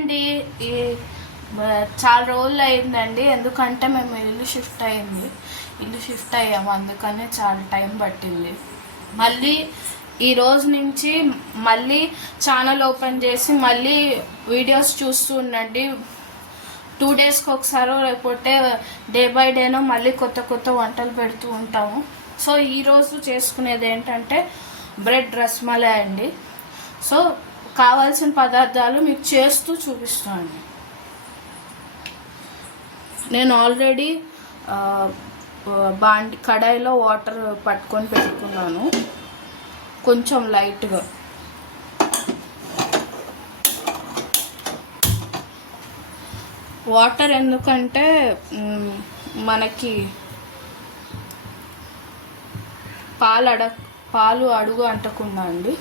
అండి ఈ చాలా రోజులు అయిందండి. ఎందుకంటే మేము ఇల్లు షిఫ్ట్ అయ్యాము, అందుకనే చాలా టైం పట్టింది. మళ్ళీ ఈ రోజు నుంచి మళ్ళీ ఛానల్ ఓపెన్ చేసి మళ్ళీ వీడియోస్ చూస్తూ ఉండండి. 2 డేస్కి ఒకసారి లేకపోతే డే బై డేనో మళ్ళీ కొత్త కొత్త వంటలు పెడుతూ ఉంటాము. సో ఈరోజు చేసుకునేది ఏంటంటే బ్రెడ్ రస్మలై అండి. సో కావాల్సిన పదార్థాలు మీకు చేస్తూ చూపిస్తాను. నేను ఆల్రెడీ కడాయిలో వాటర్ పట్టుకొని పెట్టుకున్నాను, కొంచెం లైట్గా. వాటర్ ఎందుకంటే మనకి పాలు అడుగు అంటకుండా అండి.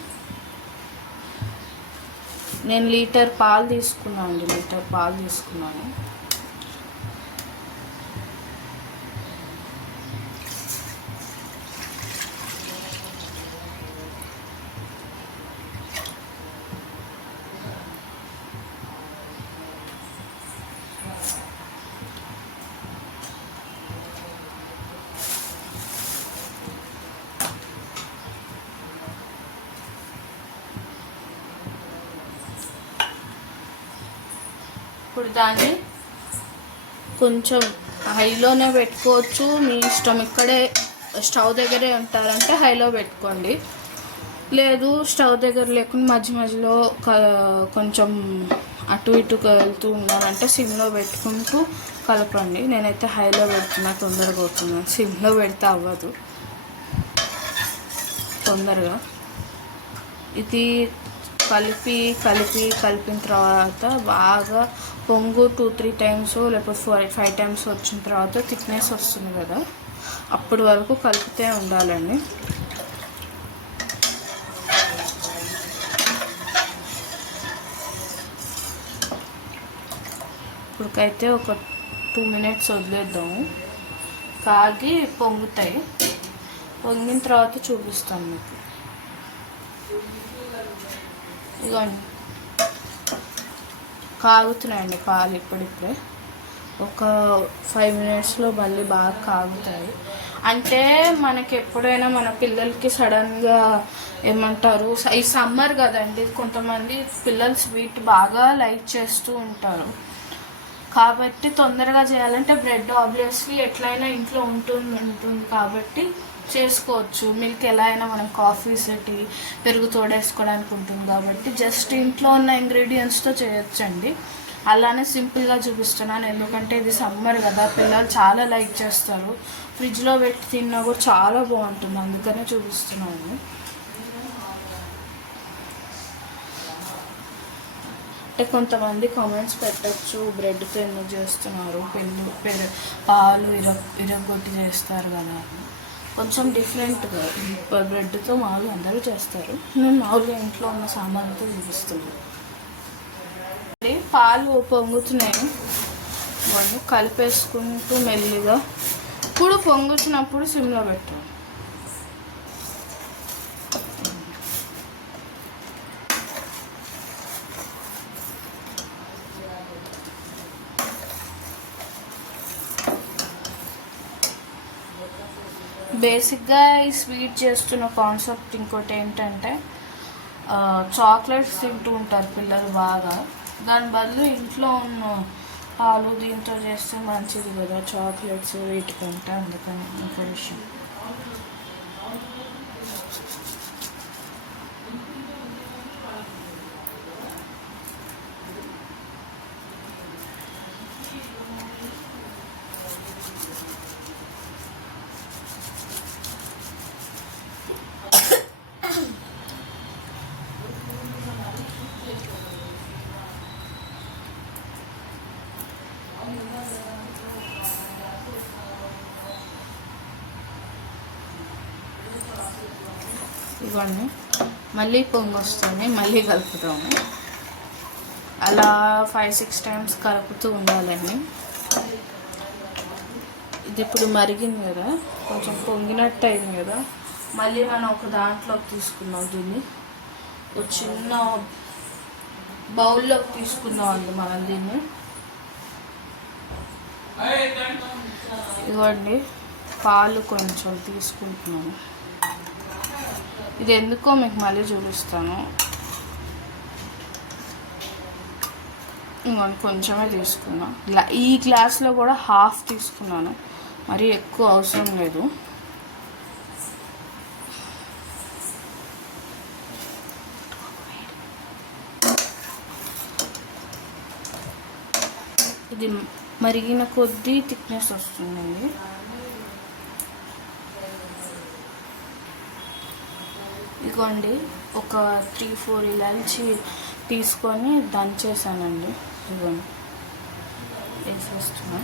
నేను లీటర్ పాలు తీసుకున్నాను. ఇప్పుడు దాన్ని కొంచెం హైలోనే పెట్టుకోవచ్చు, మీ ఇష్టం. ఇక్కడే స్టవ్ దగ్గరే ఉంటారంటే హైలో పెట్టుకోండి, లేదు స్టవ్ దగ్గర లేకుండా మధ్యలో కొంచెం అటు ఇటు వెళ్తూ ఉన్నారంటే సిమ్లో పెట్టుకుంటూ కలపండి. నేనైతే హైలో పెడుతున్నా, తొందరగా అవుతున్నాను. సిమ్లో పెడితే అవ్వదు తొందరగా. ఇది కలిపిన తర్వాత బాగా పొంగు 2-3 టైమ్స్ లేకపోతే 4-5 టైమ్స్ వచ్చిన తర్వాత థిక్నెస్ వస్తుంది కదా, అప్పటి వరకు కలుపుతూ ఉండాలండి. ఇప్పటికైతే ఒక 2 మినిట్స్ వదిలేద్దాము, కాగి పొంగుతాయి. పొంగిన తర్వాత చూపిస్తాను మీకు. ఇదిగోండి, కాగుతున్నాయండి పాలు. ఇప్పుడిప్పుడే ఒక 5 మినిట్స్లో మళ్ళీ బాగా కాగుతాయి. అంటే మనకి ఎప్పుడైనా మన పిల్లలకి సడన్గా ఏమంటారు, ఈ సమ్మర్ కదండి, కొంతమంది పిల్లలు స్వీట్ బాగా లైక్ చేస్తూ ఉంటారు. కాబట్టి తొందరగా చేయాలంటే బ్రెడ్ ఆబ్వియస్లీ ఎట్లయినా ఇంట్లో ఉంటుంది కాబట్టి చేసుకోవచ్చు. మిల్క్ ఎలా అయినా మనం కాఫీ టీ పెరుగు తోడేసుకోవడానికి ఉంటుంది కాబట్టి జస్ట్ ఇంట్లో ఉన్న ఇంగ్రీడియంట్స్తో చేయొచ్చండి. అలానే సింపుల్గా చూపిస్తున్నాను, ఎందుకంటే ఇది సమ్మర్ కదా, పిల్లలు చాలా లైక్ చేస్తారు. ఫ్రిడ్జ్లో పెట్టి తిన్నా కూడా చాలా బాగుంటుంది, అందుకనే చూపిస్తున్నాను. అంటే కొంతమంది కామెంట్స్ పెట్టచ్చు, బ్రెడ్తో ఎందుకు చేస్తున్నారు, పాలు ఇరగొట్టి చేస్తారు కదా. కొంచెం డిఫరెంట్గా బ్రెడ్తో మామూలుగా అందరూ చేస్తారు, నేను మామూలుగా ఇంట్లో ఉన్న సామాన్లతో చూపిస్తున్నాను. పాలు పొంగుతున్నాయి, వాళ్ళు కలిపేసుకుంటూ మెల్లిగా. ఇప్పుడు పొంగుతున్నప్పుడు సిమ్లో పెట్టాను. బేసిక్గా ఈ స్వీట్ చేస్తున్న కాన్సెప్ట్ ఇంకోటి ఏంటంటే, చాక్లెట్స్ తింటూ ఉంటారు పిల్లలు బాగా. దాని బదులు ఇంట్లో ఉన్న పాలు దీంతో చేస్తే మంచిది కదా చాక్లెట్స్ వీటికంటే, అందుకని ఇంకో విషయం. ఇవన్నీ మళ్ళీ పొంగు వస్తుంది, మళ్ళీ కలుపుతాము. అలా 5-6 టైమ్స్ కలుపుతూ ఉండాలండి. ఇది ఇప్పుడు మరిగింది కదా, కొంచెం పొంగినట్టు అయింది కదా, మళ్ళీ మనం ఒక దాంట్లోకి తీసుకున్నాం. దీన్ని ఒక చిన్న బౌల్లోకి తీసుకుందాం అండి మనం దీన్ని. ఇవ్వండి పాలు కొంచెం తీసుకుంటున్నాను. ఇది ఎందుకో మీకు మళ్ళీ చూపిస్తాను. ఇవ్వండి కొంచెమే తీసుకున్నా. ఈ గ్లాస్లో కూడా హాఫ్ తీసుకున్నాను, మరీ ఎక్కువ అవసరం లేదు. ఇది మరిగిన కొద్దీ థిక్నెస్ వస్తుందండి. ఇదిగోండి ఒక 3-4 ఇలాచి తీసుకొని దంచేసానండి. ఇదిగోండి వేసేస్తున్నా.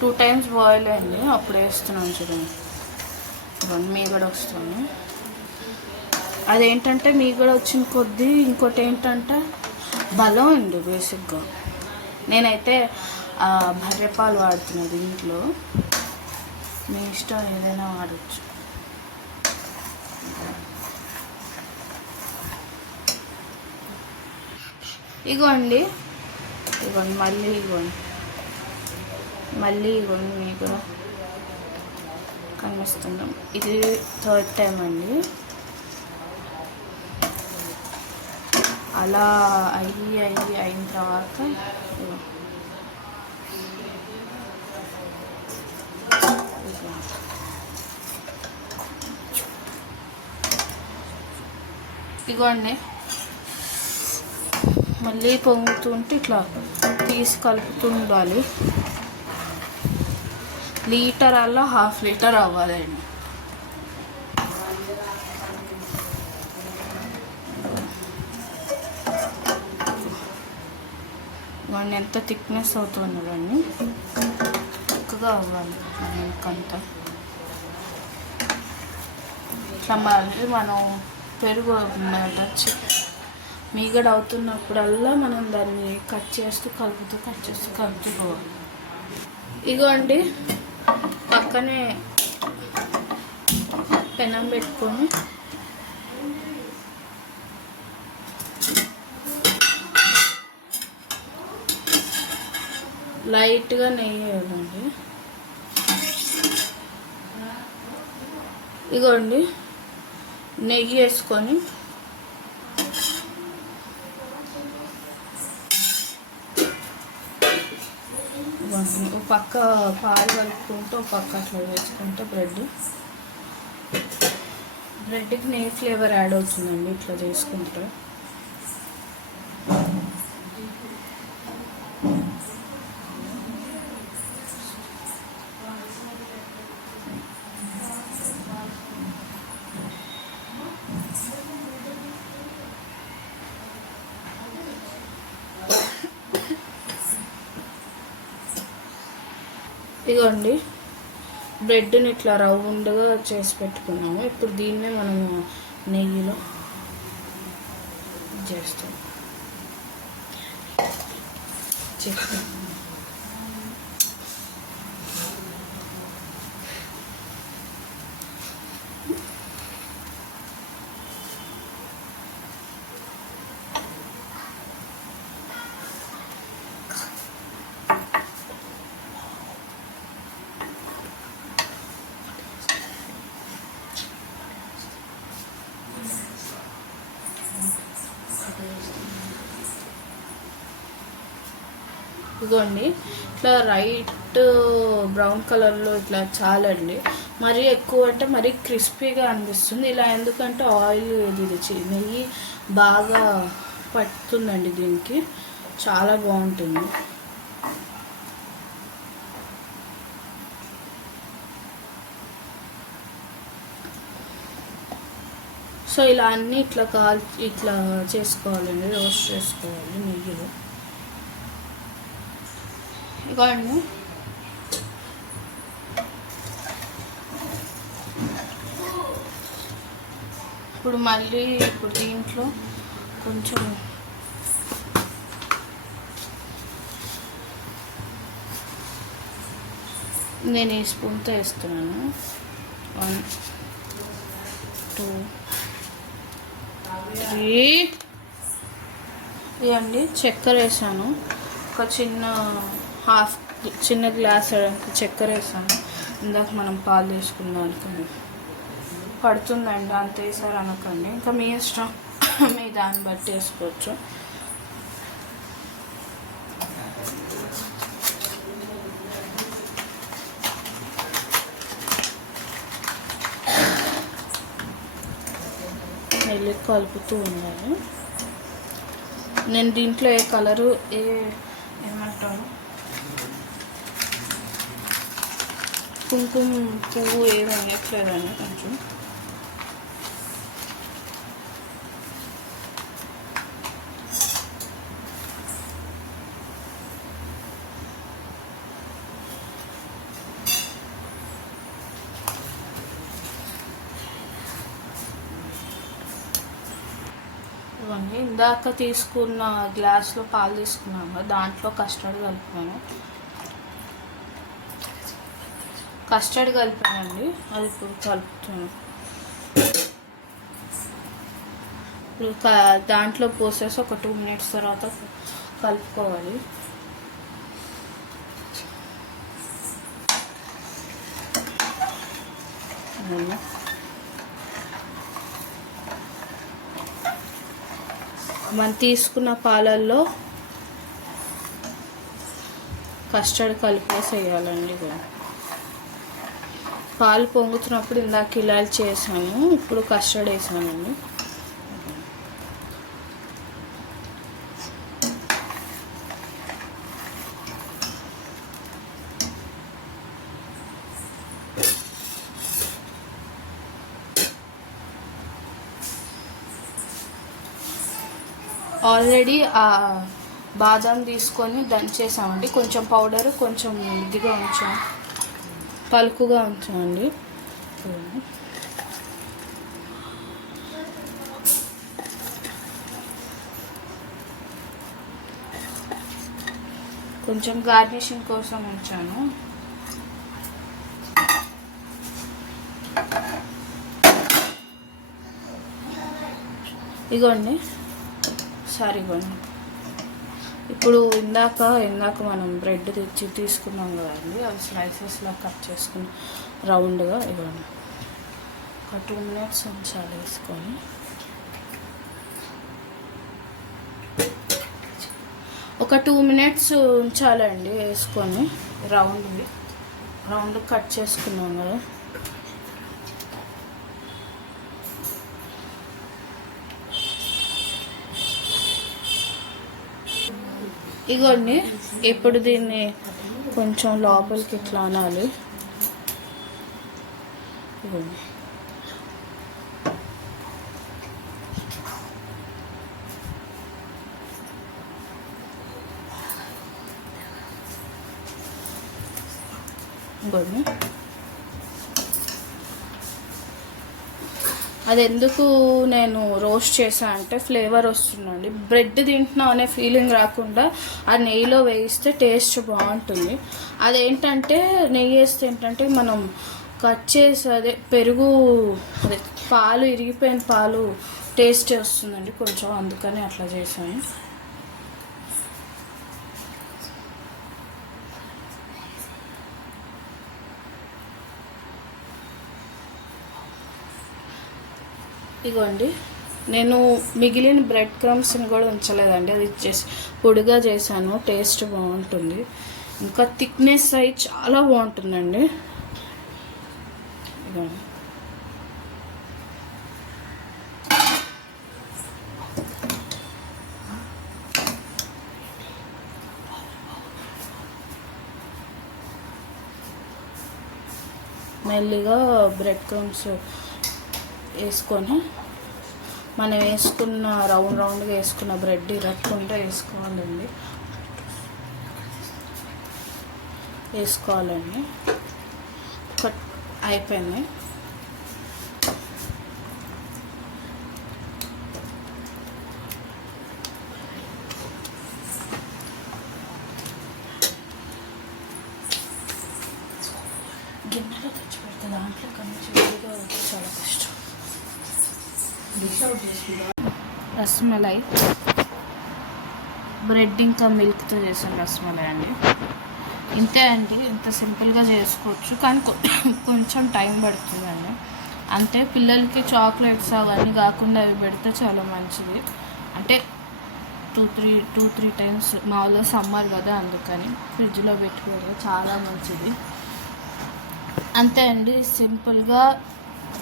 2 times బాయిల్ అయింది, అప్పుడు వేస్తున్నాను చూడండి. ఇదిగోండి మీగడ వస్తుంది. అదేంటంటే మీగడ వచ్చిన కొద్దీ ఇంకోటి ఏంటంటే బలం అండి. బేసిక్గా నేనైతే బర్రెపాలు వాడుతున్నది ఇంట్లో, మీ ఇష్టం ఏదైనా వాడచ్చు. ఇగోండి మళ్ళీ ఇగోండి మీకు కూడా కనిపిస్తున్నాం. ఇది 3rd time అండి. అలా అయిన తర్వాత ఇగోండి మళ్ళీ పొంగుతుంటే ఇట్లా తీసి కలుపుతూ ఉండాలి. లీటర్ అలా 1/2 లీటర్ అవ్వాలండి. ఇవన్నీ ఎంత థిక్నెస్ అవుతుందండి, చక్కగా అవ్వాలి మనకంతా. ఇట్లా మళ్ళీ మనం పెరుగు వచ్చి మీగడ అవుతున్నప్పుడల్లా మనం దాన్ని కట్ చేస్తూ కలుపుతూ పోవాలి. ఇగోండి పక్కనే పెనం పెట్టుకొని లైట్గా నెయ్యి వేయండి. ఇగోండి నెయ్యి వేసుకొని ఒక పక్క పాలు కలుపుకుంటూ ఒక పక్క అట్లా వేసుకుంటే బ్రెడ్కి నెయ్యి ఫ్లేవర్ యాడ్ అవుతుందండి ఇట్లా చేసుకుంటే. ఇదిగోండి బ్రెడ్ని ఇట్లా రౌండ్గా చేసి పెట్టుకున్నాము. ఇప్పుడు దీన్నే మనము నెయ్యిలో చేస్తాం. ఇదిగోండి ఇట్లా రైట్ బ్రౌన్ కలర్లో ఇట్లా చాలండి. మరీ ఎక్కువ అంటే మరీ క్రిస్పీగా అనిపిస్తుంది. ఇలా ఎందుకంటే ఆయిల్ ఇది నెయ్యి బాగా పట్టుతుందండి, దీనికి చాలా బాగుంటుంది. సో ఇలా అన్నీ ఇట్లా చేసుకోవాలండి, రోస్ట్ చేసుకోవాలి నెయ్యిలో. ఇవ్వండి ఇప్పుడు దీంట్లో కొంచెం నేను ఈ స్పూన్తో వేస్తున్నాను. 1 2 3 ఇవ్వండి చక్కెర వేసాను, ఒక చిన్న గ్లాస్ చక్కెర వేసాను. ఇందాక మనం పాలు తీసుకున్నాం అనుకోండి, పడుతుందండి అంత వేసారు అనకండి, ఇంకా మీ ఇష్టం, మీ దాన్ని బట్టి వేసుకోవచ్చు. నెల్లి కలుపుతూ ఉండాలి. నేను దీంట్లో ఏ కలరు ఏమంటారు కుంకుమ పువ్వు ఏమి వేయట్లేదండి. కొంచెం ఇవన్నీ ఇందాక తీసుకున్న గ్లాస్లో పాలు తీసుకున్నాను, దాంట్లో కస్టర్డ్ కలిపానండి. అది ఇప్పుడు కలుపుతున్నాను. ఇప్పుడు దాంట్లో పోసేసి ఒక 2 minutes తర్వాత కలుపుకోవాలి. మనం తీసుకున్న పాలల్లో కస్టర్డ్ కలిపేసేయాలండి. పాలు పొంగుతున్నప్పుడు ఇందాక ఇలాచి చేసాను, ఇప్పుడు కస్టర్డ్ వేసానండి. ఆల్రెడీ ఆ బాదం తీసుకొని దంచేసామండి. కొంచెం పౌడర్, కొంచెం ఇదిగా ఉంచాం, పలుకుగా ఉంచామండి. కొంచెం గార్నిషింగ్ కోసం ఉంచాను. ఇగోండి ఇవ్వండి. ఇప్పుడు ఇందాక మనం బ్రెడ్ తెచ్చి తీసుకున్నాం కదండి, అవి స్లైసెస్లా కట్ చేసుకుని రౌండ్గా ఇవ్వండి. ఒక 2 minutes ఉంచాలి వేసుకొని. ఒక 2 minutes ఉంచాలండి వేసుకొని. రౌండ్ కట్ చేసుకున్నాం కదా. ఇగోండి ఇప్పుడు దీన్ని కొంచెం లోపలికి ఇట్లా అనాలి. ఇగోండి ఇగోండి అది ఎందుకు నేను రోస్ట్ చేశాను అంటే ఫ్లేవర్ వస్తుందండి. బ్రెడ్ తింటున్నాం అనే ఫీలింగ్ రాకుండా ఆ నెయ్యిలో వేయిస్తే టేస్ట్ బాగుంటుంది. అదేంటంటే నెయ్యి వేస్తే ఏంటంటే మనం కట్ చేసి పెరుగు పాలు ఇరిగిపోయిన పాలు టేస్ట్ వస్తుందండి కొంచెం, అందుకని అట్లా చేశాను. ఇగోండి నేను మిగిలిన బ్రెడ్ క్రమ్స్ని కూడా ఉంచలేదండి, అది పొడిగా చేశాను, టేస్ట్ బాగుంటుంది. ఇంకా థిక్నెస్ అయి చాలా బాగుంటుందండి. ఇగోండి మెల్లిగా బ్రెడ్ క్రమ్స్ వేసుకొని మనం వేసుకున్న రౌండ్గా వేసుకున్న బ్రెడ్ ఇరక్కుండా వేసుకోవాలండి. కట్ అయిపోయింది. గిన్నెలో తెచ్చి పెడితే దాంట్లో కన్నా వేడిగా వచ్చి చాలా కష్టం. రస్మలై బ్రెడ్ ఇంకా మిల్క్తో చేసిన రసమలై అండి. ఇంతే అండి, ఇంత సింపుల్గా చేసుకోవచ్చు, కానీ కొంచెం టైం పడుతుందండి. అంతే, పిల్లలకి చాక్లెట్స్ అవన్నీ కాకుండా అవి పెడితే చాలా మంచిది. అంటే టూ త్రీ టైమ్స్, మామూలుగా సమ్మర్ కదా అందుకని ఫ్రిడ్జ్లో పెట్టుకోవడం చాలా మంచిది. అంతే అండి, సింపుల్గా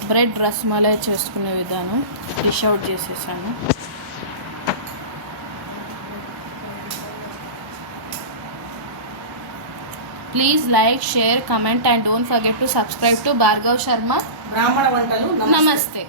బ్రెడ్ రసమలై చేసుకునే విధానం డిష్ అవుట్ చేసేసాను. Please like, share, comment and don't forget to subscribe to Bhargav Sharma Brahmana Vantalu. Namaste.